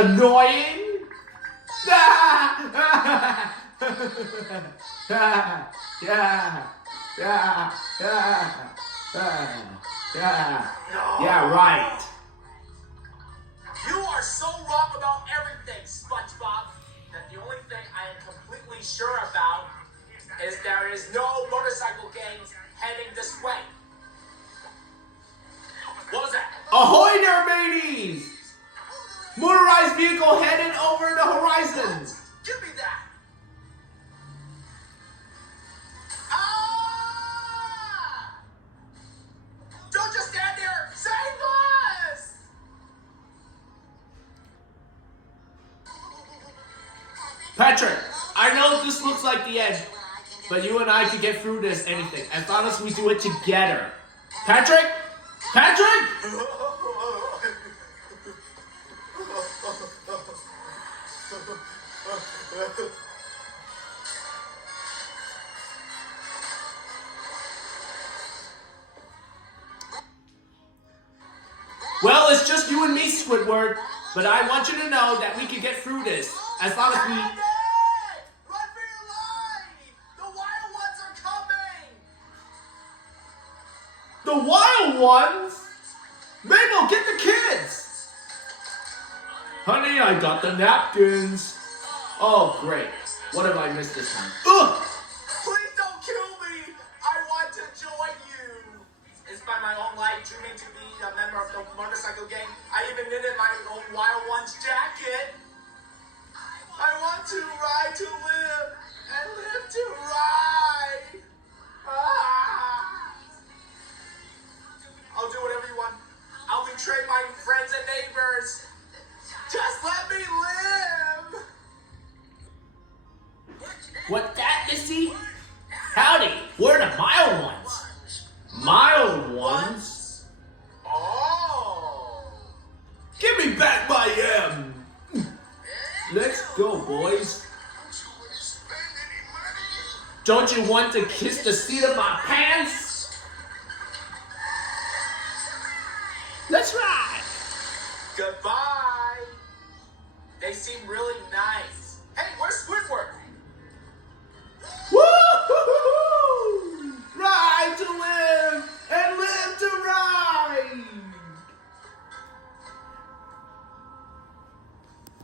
annoying? Yeah, right. You are so wrong about everything, SpongeBob, that the only thing I am completely sure about is there is no motorcycle gang heading this way. What was that? Ahoy there, mateys! Motorized vehicle headed over the horizon. Give me that! Ah! Don't just stand there! Save us! Patrick, I know this looks like the end, but you and I can get through this anything as long as we do it together. Patrick? Patrick? Well, it's just you and me, Squidward, but I want you to know that we can get through this as long as we... Run for your life! The wild ones are coming! The wild ones? Mabel, get the kids! Honey, I got the napkins. Oh, great. What have I missed this time? Ugh! Please don't kill me! I want to join you! In spite of my own life dreaming to be a member of the motorcycle gang, I even knitted my own Wild Ones jacket! I want to ride to live, and live to ride! Ah. I'll do whatever you want. I'll betray my friends and neighbors. Just let me live! What that, Missy? Howdy, we're the mild ones. Mild ones? Oh! Give me back my Let's go, boys. Don't you want to kiss the seat of my pants?